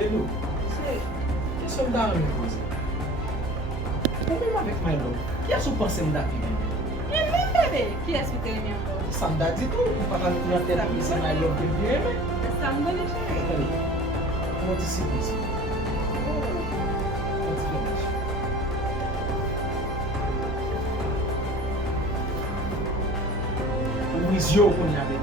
Belou, se soldat an men pose. Ou men avèk my love, ki as ou pense mda ki men? Yon men bebe, ki es ou te reme an kon? Sa mda di tou, ou pa kan nan tèt mi se my love ki mdi reme? Sa m donen chere. Atale, mwen ti si pise. Mwen ti fèmèche. Ou wizyo kon yave